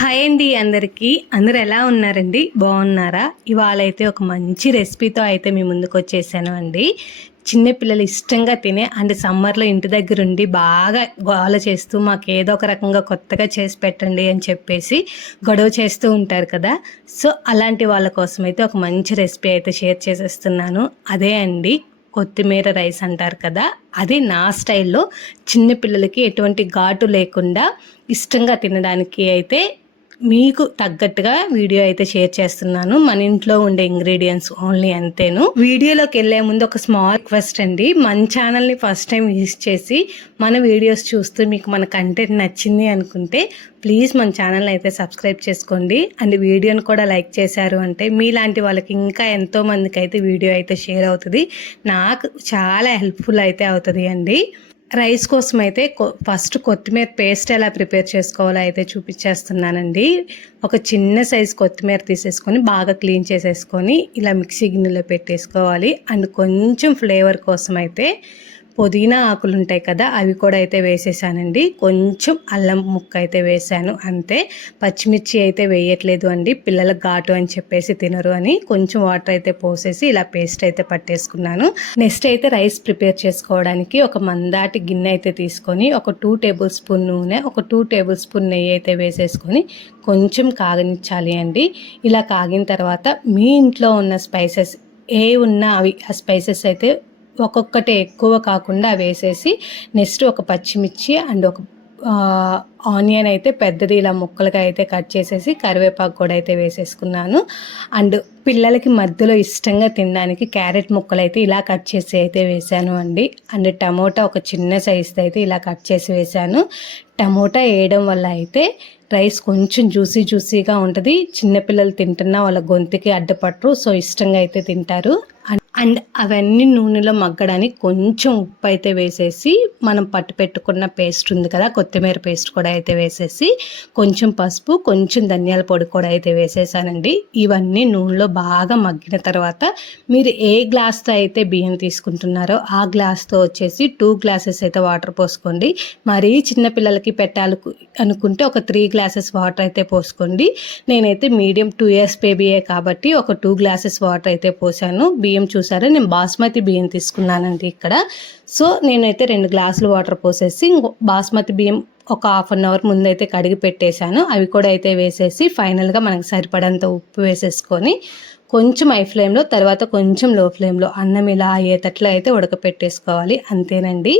Hi అండి అందరికీ. అందరు ఎలా ఉన్నారండి? బాగున్నారా? ఇవాళ అయితే ఒక మంచి రెసిపీతో అయితే మీ ముందుకు వచ్చేసాను అండి. చిన్న పిల్లలు ఇష్టంగా తినే అండ్ సమ్మర్లో ఇంటి దగ్గర ఉండి బాగా గోల చేస్తూ మాకు ఏదో ఒక రకంగా కొత్తగా చేసి పెట్టండి అని చెప్పేసి గొడవ చేస్తూ ఉంటారు కదా. సో అలాంటి వాళ్ళ కోసం అయితే ఒక మంచి రెసిపీ అయితే షేర్ చేసేస్తున్నాను. అదే అండి కొత్తిమీర రైస్ అంటారు కదా. అది నా స్టైల్లో చిన్నపిల్లలకి ఎటువంటి ఘాటు లేకుండా ఇష్టంగా తినడానికి అయితే మీకు తగ్గట్టుగా వీడియో అయితే షేర్ చేస్తున్నాను. మన ఇంట్లో ఉండే ఇంగ్రీడియంట్స్ ఓన్లీ అంతేను. వీడియోలోకి వెళ్ళే ముందు ఒక స్మాల్ రిక్వెస్ట్ అండి. మన ఛానల్ని ఫస్ట్ టైం యూజ్ చేసి మన వీడియోస్ చూస్తూ మీకు మన కంటెంట్ నచ్చింది అనుకుంటే ప్లీజ్ మన ఛానల్ అయితే సబ్స్క్రైబ్ చేసుకోండి. అండ్ వీడియోని కూడా లైక్ చేశారు అంటే మీలాంటి వాళ్ళకి ఇంకా ఎంతో మందికి అయితే వీడియో అయితే షేర్ అవుతుంది. నాకు చాలా హెల్ప్ఫుల్ అయితే అవుతుంది అండి. రైస్ కోసం అయితే ఫస్ట్ కొత్తిమీర పేస్ట్ ఎలా ప్రిపేర్ చేసుకోవాలో అయితే చూపించేస్తున్నానండి. ఒక చిన్న సైజ్ కొత్తిమీర తీసేసుకొని బాగా క్లీన్ చేసేసుకొని ఇలా మిక్సీ గిన్నెలో పెట్టేసుకోవాలి. అండ్ కొంచెం ఫ్లేవర్ కోసం అయితే పుదీనా ఆకులు ఉంటాయి కదా అవి కూడా అయితే వేసేసానండి. కొంచెం అల్లం ముక్క అయితే వేసాను అంతే. పచ్చిమిర్చి అయితే వేయట్లేదు అండి పిల్లలకు ఘాటు అని చెప్పేసి తినరు అని. కొంచెం వాటర్ అయితే పోసేసి ఇలా పేస్ట్ అయితే పట్టేసుకున్నాను. నెక్స్ట్ అయితే రైస్ ప్రిపేర్ చేసుకోవడానికి ఒక మందాటి గిన్నె అయితే తీసుకొని ఒక టూ టేబుల్ స్పూన్ నూనె ఒక టూ టేబుల్ స్పూన్ నెయ్యి అయితే వేసేసుకొని కొంచెం కాగనిచ్చాలి అండి. ఇలా కాగిన తర్వాత మీ ఇంట్లో ఉన్న స్పైసెస్ ఏ ఉన్నా అవి ఆ స్పైసెస్ అయితే ఒక్కొక్కటి ఎక్కువ కాకుండా వేసేసి నెక్స్ట్ ఒక పచ్చిమిర్చి అండ్ ఒక ఆనియన్ అయితే పెద్దది ఇలా ముక్కలుగా అయితే కట్ చేసేసి కరివేపాకు కూడా అయితే వేసేసుకున్నాను. అండ్ పిల్లలకి మధ్యలో ఇష్టంగా తినడానికి క్యారెట్ ముక్కలు అయితే ఇలా కట్ చేసి అయితే వేసాను అండి. అండ్ టమోటా ఒక చిన్న సైజుతో అయితే ఇలా కట్ చేసి వేసాను. టమోటా వేయడం వల్ల అయితే రైస్ కొంచెం జ్యూసీ జ్యూసీగా ఉంటుంది. చిన్నపిల్లలు తింటున్నా వాళ్ళ గొంతుకి అడ్డపట్టరు సో ఇష్టంగా అయితే తింటారు. అండ్ అవన్నీ నూనెలో మగ్గడానికి కొంచెం ఉప్పు అయితే వేసేసి మనం పట్టు పెట్టుకున్న పేస్ట్ ఉంది కదా కొత్తిమీర పేస్ట్ కూడా అయితే వేసేసి కొంచెం పసుపు కొంచెం ధనియాల పొడి కూడా అయితే వేసేసానండి. ఇవన్నీ నూనెలో బాగా మగ్గిన తర్వాత మీరు ఏ గ్లాస్తో అయితే బియ్యం తీసుకుంటున్నారో ఆ గ్లాస్తో వచ్చేసి టూ గ్లాసెస్ అయితే వాటర్ పోసుకోండి. మరీ చిన్నపిల్లలకి పెట్టాలి అనుకుంటే ఒక త్రీ గ్లాసెస్ వాటర్ అయితే పోసుకోండి. నేనైతే మీడియం టూ ఇయర్స్ బేబీయే కాబట్టి ఒక టూ గ్లాసెస్ వాటర్ అయితే పోసాను. బియ్యం చూసి చూసారా నేను బాస్మతి బియ్యం తీసుకున్నానండి ఇక్కడ. సో నేనైతే రెండు గ్లాసులు వాటర్ పోసేసి బాస్మతి బియ్యం ఒక హాఫ్ అన్ అవర్ ముందైతే కడిగి పెట్టేశాను. అవి కూడా అయితే వేసేసి ఫైనల్గా మనకు సరిపడంత ఉప్పు వేసేసుకొని కొంచెం ఐ ఫ్లేమ్లో తర్వాత కొంచెం లో ఫ్లేమ్లో అన్నం ఇలా అయ్యేటట్లు అయితే ఉడకపెట్టేసుకోవాలి. అంతేనండి.